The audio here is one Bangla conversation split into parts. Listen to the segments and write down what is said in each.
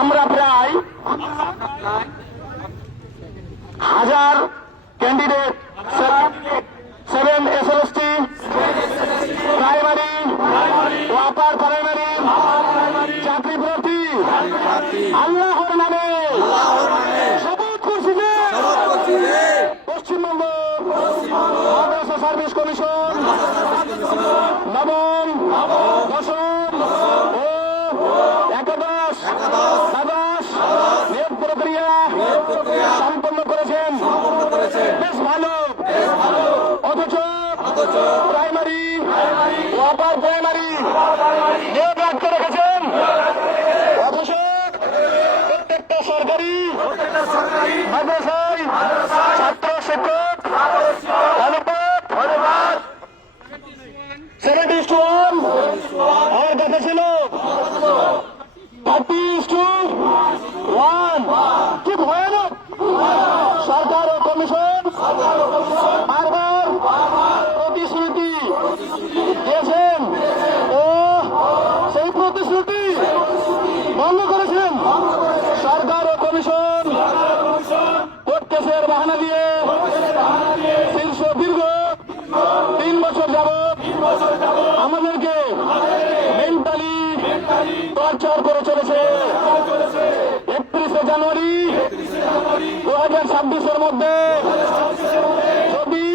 আমরা প্রায় 1000 ক্যান্ডিডেট 7 এসএলএসটি প্রাইমারি ও আপার প্রাইমারি চাকরি প্রার্থী আল্লাহর নামে শপথ করছি যে পশ্চিমবঙ্গ মাদ্রাসা সার্ভিস কমিশন নবম, দশম ও একাদশ দ্বাদশ নিয়োগ প্রক্রিয়া সম্পন্ন করেছেন। বেশ ভালো। অথচ প্রাইমারি ও আপার প্রাইমারি নিয়োগ রাখতে রেখেছেন। অথচ প্রত্যেকটা সরকারি মাদ্রাসায় ছাত্র শিক্ষক অনুপাত 70:1 আমার কথা ছিল 30:1। কি ভয়ানক! সরকার ও কমিশন বারবার প্রতিশ্রুতি দিয়েছেন ও সেই প্রতিশ্রুতি ভঙ্গ করেছেন। সরকার ও কমিশন কোর্ট কেসের বাহানা দিয়ে দীর্ঘ 3 বছর যাবৎ আমাদেরকে মেন্টালি টর্চার করে চলেছে। 31শে জানুয়ারি 2026-এর মধ্যে যদি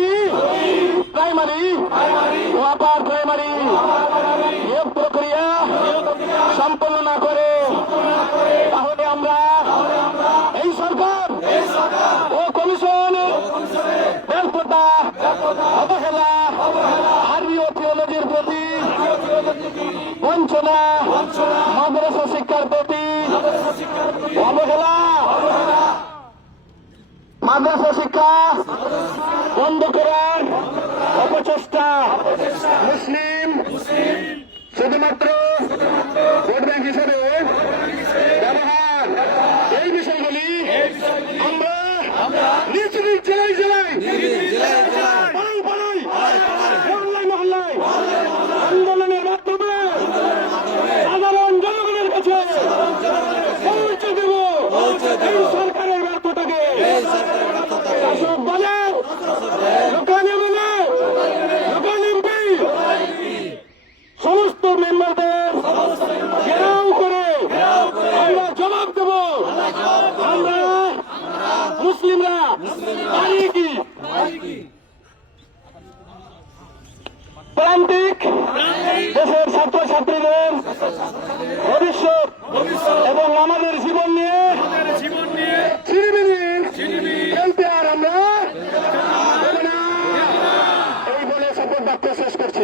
প্রাইমারি ও আপার প্রাইমারি নিয়োগ প্রক্রিয়া সম্পন্ন না করে তাহলে আমরা এই সরকার ও কমিশন ব্যর্থতা, অবহেলা, আরবি ও থিওলজির প্রতি বঞ্চনা, মাদ্রাসা শিক্ষার প্রতি অবহেলা, মাদ্রাসা শিক্ষা বন্ধ করার অপচেষ্টা, মুসলিম শুধুমাত্র ভোট ব্যাংক হিসেবে ব্যবহার, এই বিষয়গুলি আমরা নিজ নিজ জেলায় জেলায় মহল্লায় মহল্লায় আন্দোলনের মাধ্যমে সাধারণ জনগণের কাছে পৌঁছে দেব এই সরকারের ব্যর্থতাকে। শাসক বলে, দোকানে বলে, দোকান এমপি সমস্ত মেম্বারদের ঘেরাও করে আমরা জবাব দেব। আমরা মুসলিমরা পারি কি? প্রান্তিক দেশের ছাত্রছাত্রীদের ভবিষ্যৎ এবং আমাদের জীবন নিয়ে খেলতে আর আমরা এই বলে শপথ বাক্য শেষ করছি।